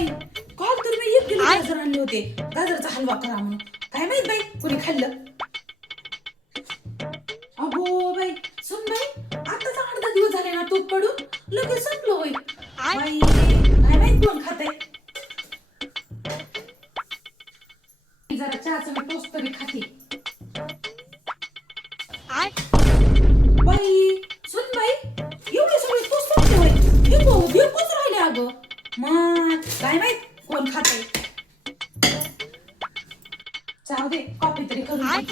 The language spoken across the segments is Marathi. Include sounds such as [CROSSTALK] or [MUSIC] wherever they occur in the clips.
बाई काल तर मी एक किलो गाजर आणले होते. गाजरचा हलवा करा म्हणून. काय माहीत बाई कोणी खाल्लं? अगो बाई सुन बाई आताच अर्धा दिवस झाले ना तूप पडून. लगेच संपलो होय. बाई काय माहीत कोण खाते जरा चहाचं मी टोस्ट तरी खाते. काय माहीत कोण खाते जाऊ दे कॉफी तरी करून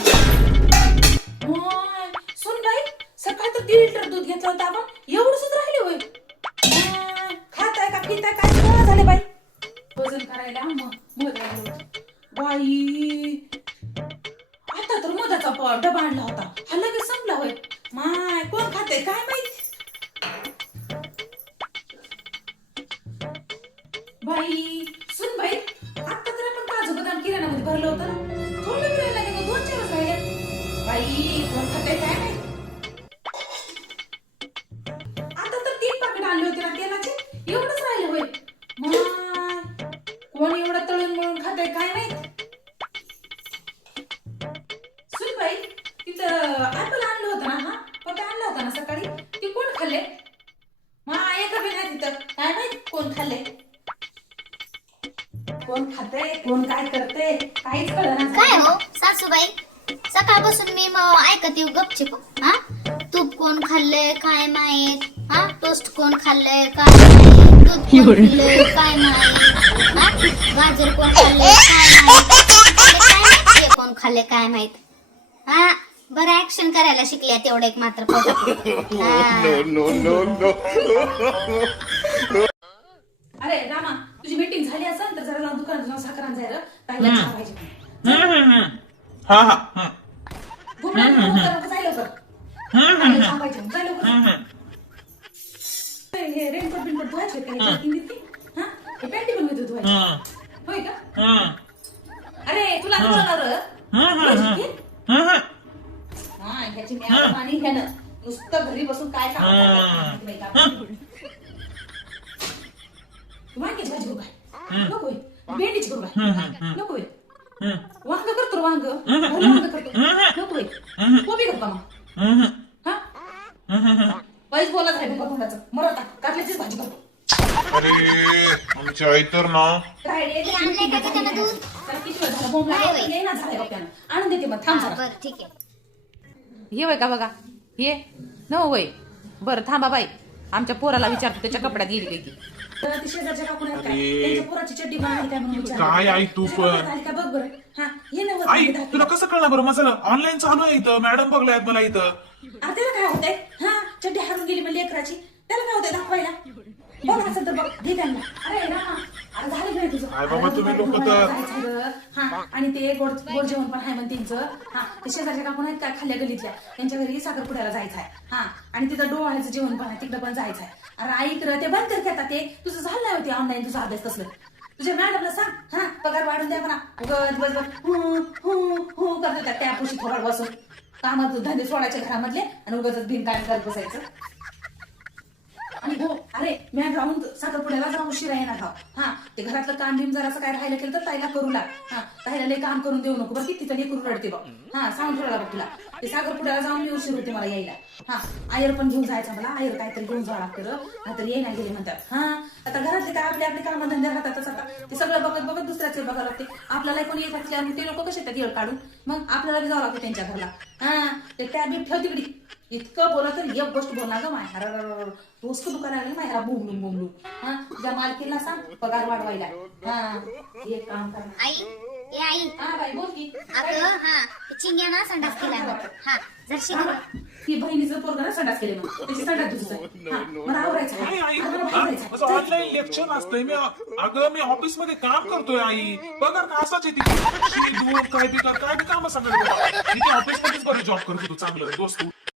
सुन बाई सकाळी तर दीड लिटर दूध घेतलं होतं आपण. एवढंच राहिले होय. खाताय का पिताय काय झाले बाई. वजन करायला मग. बाई आता तर मधाचा डबा आणला होता. हा लगेच संपला होय. माय कोण खाते काय माहीत? बाई. सुन बाई आता तर आपण काजू बदाम किराणामध्ये भरलं होतं ना. थोडं वेळ लागेल दोन चारच राहिले बाई कोण खाते काय नाही आता तर तीन पाकिट आणले होते ना तेलाचे. एवढंच राहिले होय. कोण एवढं तळून मळून खाते काय नाही काय करते काहीच कळलं काय हो सासूबाई? सकाळपासून मी मग ऐकत येऊ गपचिप हा? तूप कोण खाल्लंय काय माहीत? हा? टोस्ट कोण खाल्लंय काय माहीत? दूध कोण पिलंय काय माहीत? हा? गाजर कोण खाल्लंय काय माहीत? हे कोण खाल्ले काय माहीत? हा? बरं ऍक्शन करायला शिकल्या तेवढं एक मात्र [LAUGHS] पोटात. हा. no, no, no. अरे रामा तुझी मीटिंग झाली असेल तर जरा जाऊन दुकानात जाऊन साखर आण जाय रे. ताईला चहा पाहिजे हा हा हा. भूक लागली तर लवकर जाय लवकर. ताईला चहा पाहिजे जाय लवकर. ते हे. रेनकोट बिनकोट धुवायचे का? हा. हे? पॅन्टी पण मी धुवायची का अरे तुला नाही बोलणार रे. घे. हा ह्याची मॅडम आणि ह्यानं नुसतं घरी बसून काय काम करतात माहिती बाई का? वांग्याची भाजी करू काय? नको होय. भेंडीची करू काय? नको होय. वांग करतो वांग. भरलं वांग करतो. नको होय. कोबी करू का मग हा? कारल्याचीच भाजी करतो. अरे आमची आई तर ना. आणून देते थांब हा, जरा. बरं ठीक आहे. ये वय का बघा? ये न वय. बरं थांबा बाई. आमच्या पोराला विचारतो त्याच्या कपड्यात गेली काही ती? तर ती शेजारच्या काकून आहेत काय? अरे. त्यांच्या पोराची चड्डी बांधली काय म्हणून विचारलं. काय आई तू तुझ्या पण? कपड्यात आली का बघ बरं. हा, ये ना वर आई. तुला कसं कळलं बरं माझं ऑनलाईन चालू आहे इथं मॅडम बघलायत मला इथं अरे त्याला काय होतंय हा चड्डी हरून गेली म्हणजे लेकराची त्याला काय होतंय दाखवायला बघ असं तर बघ घे त्यांना अरे रामा काय बाबा तुम्ही लोकं. हा आणि ते गोड गोड जेवण पण आहे म्हणते त्यांचं. हा ते शेजारच्या काकून आहेत काय खाल्ल्या गलीतल्या त्यांच्या घरी साखरपुड्याला जायचं आहे हा आणि तिथं डोळ्याचं जेवण पण आहे तिकडं पण जायचं आहे अरे ऐक रे ते बंद कर की आता ते. तुझं झालं नाही होते ऑनलाईन तुझा अभ्यास तसलं. तुझ्या मॅडमला सांग. हा पगार वाढून द्या म्हणा. हु हु हु करत त्या त्या पुशी थोडा बसून. कामात धंदे सोडायचे घरामधले आणि उगाच बिनकाम करत बसायचं. आणि हो अरे मॅम राहून साखरपुड्याला जाऊन उशिरा येणार हा. हा ते घरातलं काम बिम जरासं काय राहिलं केलं तर ताईला करू लाग. हा ताईला लय काम करून देऊ नको बरं की तिथं लेकरू रडते बघ. हा सांगून ठेवला बघ तुला. ते साखरपुड्याला जाऊन मी उशीर होते मला यायला. हा आयर पण घेऊन जायचं मला. आयर काहीतरी घेऊन जावं लागतं नाहीतर येईना गेले म्हणतात. हा आता घरातले काय आपले आपले काम धंदे राहतातच आता. ते सगळं बघत बघत दुसऱ्याचे बघावं लागते. आपल्याला कोणी येत असल्यावर ते लोक कसे येतात येळ काढून? मग आपल्याला बी जावं लागतं त्यांच्या घरला. हा ते त्या बी ठेव तिकडी. इतकं बोला तर एक गोष्ट बोलणार ग मायहारा रोज का दुकान लागले मायहारा बोंबलून बोंबलून. हा? तुझ्या मालकीला सांग पगार वाढवायला. हा? एक काम कर. आई ए आई. हा बाई बोल की. अगं हा चिंग्या ना संडास केला हा जरशी ती बहिणीचं पोरग ना संडास केले त्याची संडास दुसरं [LAUGHS] हा मला आवरायचं आई आई. अगं, मला हा? आवरायचं. माझं ऑनलाईन लेक्चर असतंय. मी अगं मी ऑफिसमध्ये काम करतोय आई. पगार ना असाच आहे तिथे काय बी काम सांगत ऑफिस मध्येच बरं जॉब करतो तू चांगलं. दोस्त.